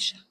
siya.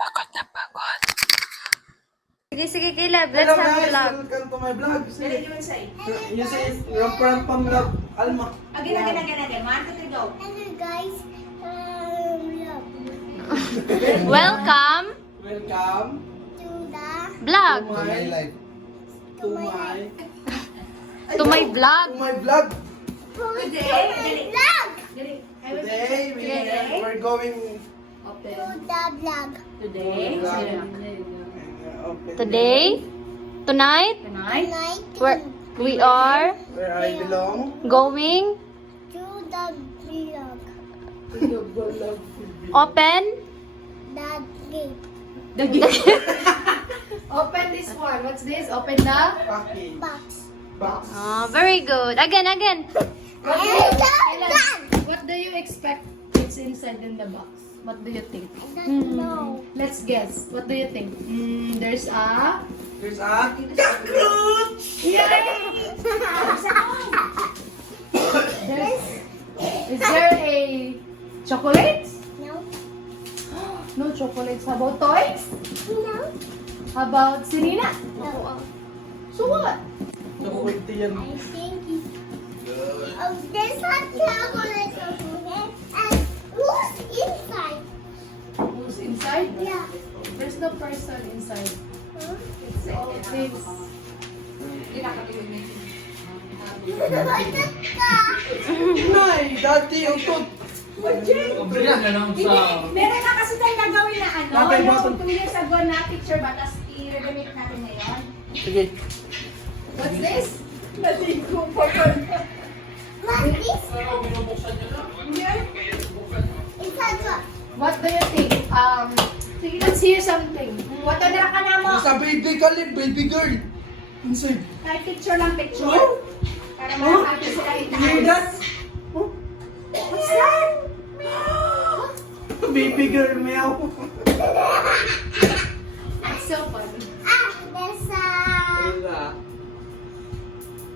Pagod na pagod. Sige, Caleb. Let's have a vlog. Welcome to my vlog. You say Rampam Vlog, Alma. Again. 1, 2, 3, go. Hello guys, Welcome Welcome to the vlog. to my life. To my To my vlog. To my vlog. Today, vlog. Today we're going To the vlog. Today, Today, tonight, Tonight we are where I belong. going to the vlog. open The gate Open this one. What's this? Open the Package. box. Box. very good. Again. What do you expect it's inside in the box? What do you think? I don't know. Let's guess. What do you think? There's a... There's a cockroach. Is there a chocolate? No. No chocolates. How about toys? No. How about Serena? No. So what? Chocolate yan. I think it's... Oh, there's a chocolate over there. And who's inside? Who's inside? Yeah. There's no person inside. Huh? It's all things. What's the Nay, dati yung tut. Meron na kasi tayong gagawin na ano, Tatay, yung button. 2 years ago na picture ba, tapos i-remake natin ngayon. Sige. What's this? Nating ko pa pa. What's this? It's a drop. What do you think? Sige, let's hear something. What na ka na mo? Sa baby kalib, baby girl. Inside. Kahit picture lang picture. Oh? Para makakita sila You hear itaas. that? What's that? Baby girl meow. It's so fun. There's a... Wala.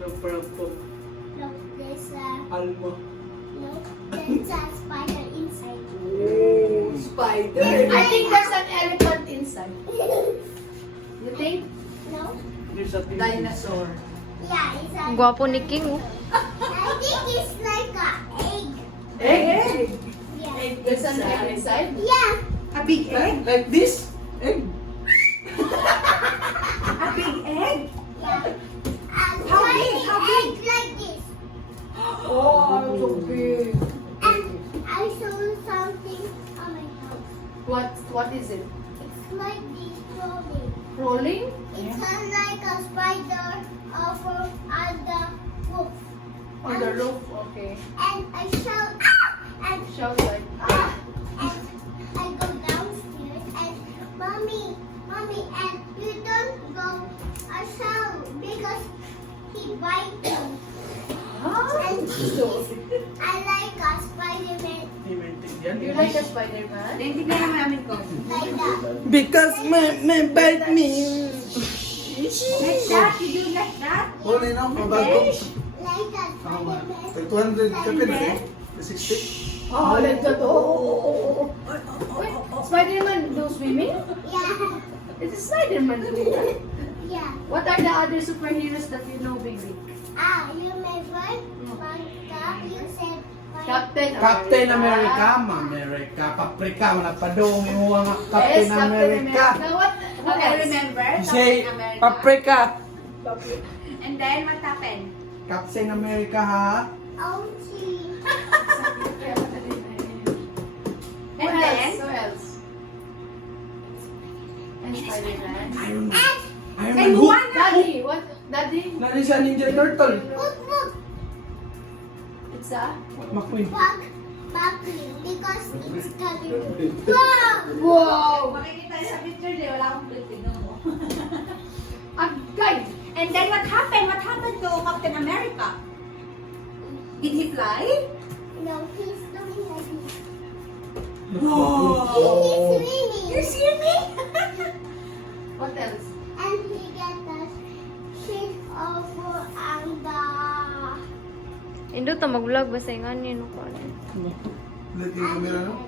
Rampam Look, there's a... Alma. Look, there's a spider inside. Oh, spider. I think there's an elephant inside. You think? No? There's a Dinosaur. Yeah, it's a... Gwapo ni King. I think it's like a egg. Egg? Yeah. There's an egg inside? Yeah. A big egg? Like this? Egg. A big egg? Yeah. And How why big? the How big? egg like this? Oh, so big. And I saw something on my house. What is it? It's like this rolling. Rolling? It's like a spider over on the roof. On the roof? Okay. And I shout and Shows like and I go downstairs and mommy, and you don't go I shout because he bites me. And I like a Spider-Man You like a Spider-Man? Hindi ka naman namin ko. like that. Because may bite me. Like that? You do like that? Wala na, mabago. Like a Spider-Man. 200 kapit eh. 60. Oh, like that. Oh. Wait, Spider-Man do swimming? Yeah. It's a Spider-Man doing that. Yeah. What are the other superheroes that you know, baby? You remember you said Captain America, America, paprika, manapadong mo ang Captain Yes, Captain America. America. What I remember? You say Captain America. paprika. And then, what happened? Captain America, ha? Ouchie. And then? Who else? And Spider-Man. Iron Man. Iron Man. And Who? one Daddy! What? Daddy? Nani siya Ninja Turtle. Look, look. It's a? McQueen. Buckley. Because it's colored. Wow. Wow! Makikita sa picture niya, wala akong printing mo. Agay! And then what happened? What happened to Captain America? Did he fly? No, he's doing like this. Whoa! He's swimming. What else? And he get the shit over and the... Indo to mag-vlog basta yung ano ko. Lati yung camera, no?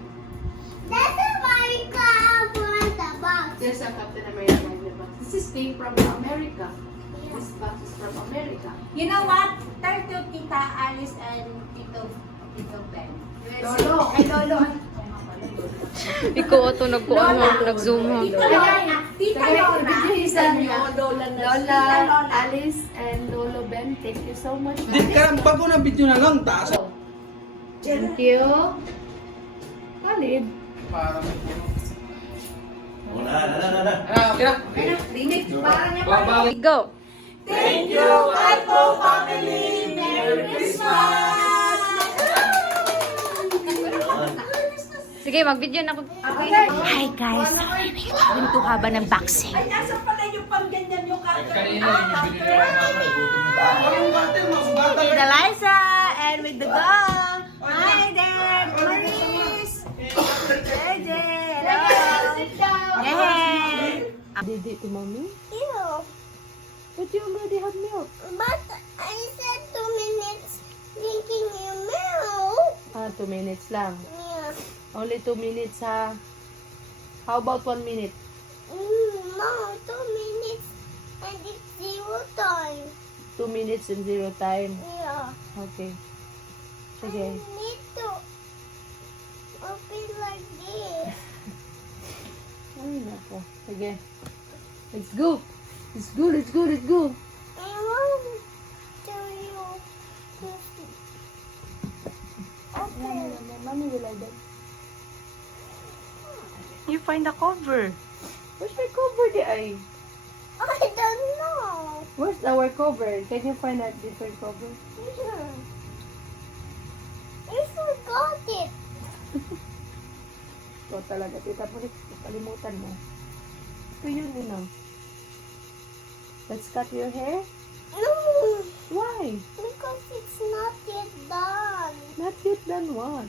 That's America on the box. There's a Captain America in the box. This is came from America. This box is from America. You know what? Tell to Tita Alice and Tito Ben. Lolo! Ay, Lolo! Ikaw ito nagkuhan mo, nag-zoom mo. Tita Lola, Lola, Alice, and Lolo Ben, thank you so much. Di ka bago na video na lang, taas. Thank you. Alib. Parang Go! Thank you, Alpo family! Merry Christmas! Sige, mag-video na ako. Hi guys! Ganito haba ng boxing. With the Liza and with the dog. Hi there, Maurice. JJ, hello. Hey. Didi to mommy? Ew. But you already have milk. But I said 2 minutes drinking your milk. 2 minutes lang. Yeah. Only 2 minutes ha. How about 1 minute? No, 2 minutes and it's 0 time. 2 minutes and 0 time. Yeah. Okay. I Sige. need to open like this. Ay, nako. Sige. Let's go. Let's go, let's go, let's go. I want to you. Open. Mommy will like that. You find the cover. Where's my cover di ay? I don't know. Where's our cover? Can you find a different cover? I forgot it. Ito talaga. Tita po, kalimutan mo. Ito yun, Let's cut your hair. No, Why? because it's not yet done. Not yet done what?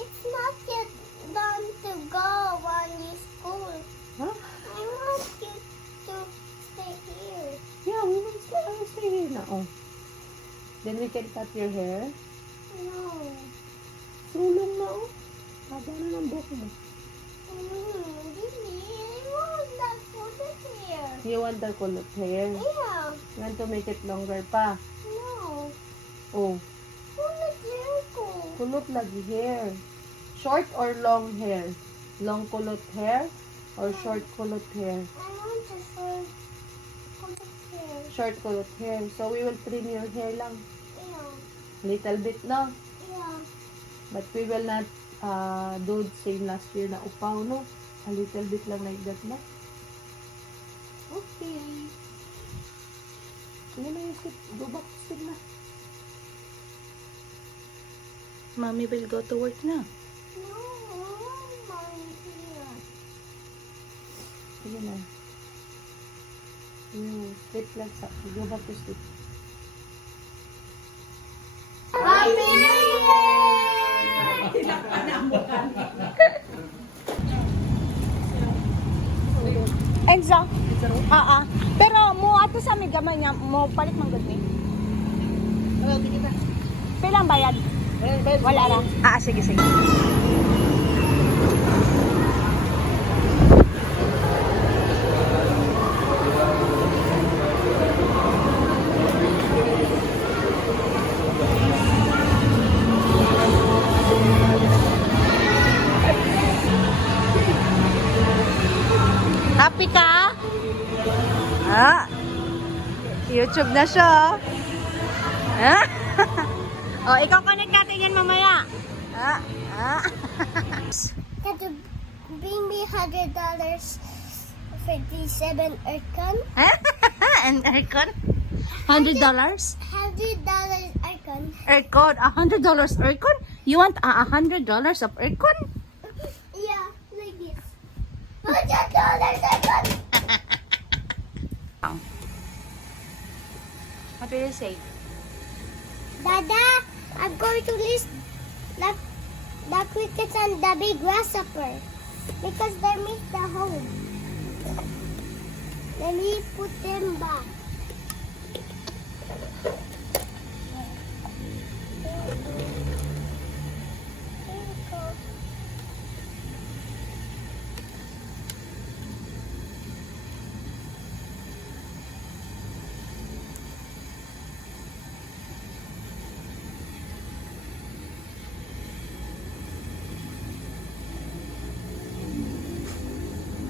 It's not yet done to go on this school. Huh? I want you to stay here. Yeah, we will stay here na. Oh. Then we can cut your hair. No. Sulong na, oh. Haba na ng buhok mo. Didi, I want that for the hair. You want the kulot hair? Yeah. You want to make it longer pa? No. Oh. For the hair ko. Kulot lagi hair. Short or long hair? Long kulot hair or short kulot hair? I want the short for the hair. Short kulot hair. So we will trim your hair lang. Yeah. Little bit lang. Yeah. But we will not do the same last year na upaw, no? A little bit lang like that na. Okay. Sige na yung sit. Go back to sleep na. Mommy will go to work na. No, my hair. Sige na. Sleep lang sa. Go back to sleep. Happy New Year! Enzo? Pero mo ato sa amiga man niya, mo palit man gud ni. Pilang bayad? Wala ra. Sige, sige. Happy ka? YouTube na siya. Ha? Oh, ikaw connect natin yan mamaya. Ah, ah. Can you bring me $100 for the 7 aircon? And aircon? $100? $100 aircon. Aircon? $100 aircon? You want $100 of aircon? Yeah, like this. $100 aircon. What will you say? Dada, I'm going to list the crickets and the big grasshopper because they miss the home. Let me put them back. Here we go.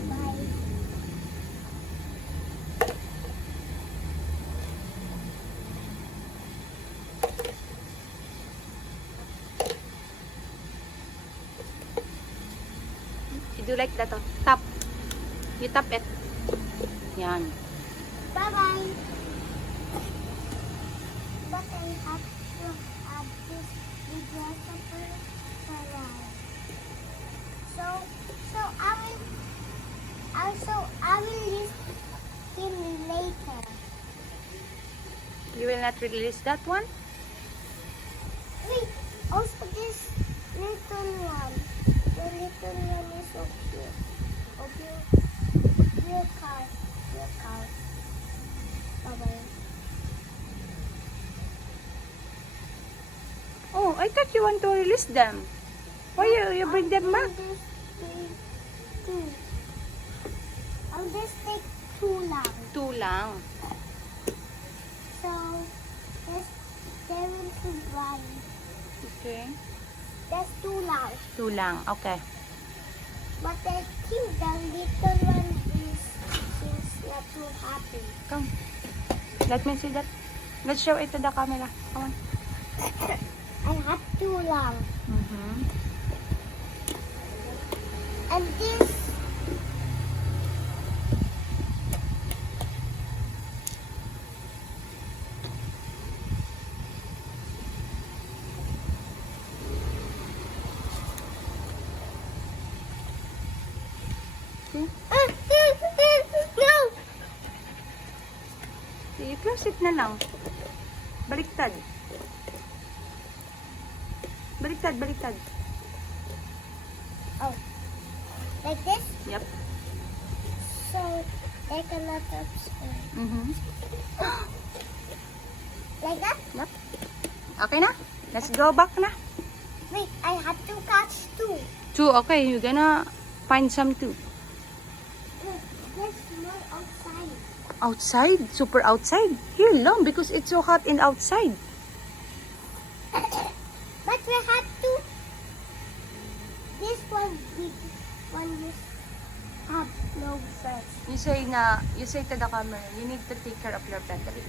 Bye. You do like that, oh. Tap. You tap it. Yan. Bye-bye. But I have to add this big grasshopper for now. So I will list him later. You will not release that one? Wait, also this little one. The little one is so cute. Oh, your car. Your car. Bye-bye. Oh, I thought you want to release them. Why you bring them back? I'll just take two lang. Two lang. So, they will survive. Okay. That's two lang. Two lang. Okay. But I think the little one is not too happy. Come. Let me see that. Let's show it to the camera. Come on. I have two lang. Mm-hmm. And this. No! I-close it na lang. Baliktad. Baliktad, baliktad. Oh. Like this? Yep. So, they cannot subscribe. Mm-hmm. Like that? Yep. Okay na? Let's go back na. Wait, I have to catch two. Two, okay. You're gonna find some too. Look, there's more outside. Outside? Super outside? Here long because it's so hot in outside. But we have to. This one big one just have no first. You say to the camera, you need to take care of your battery.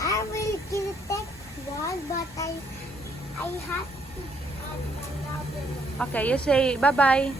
I will take one, but I have to add another one. Okay, you say bye-bye.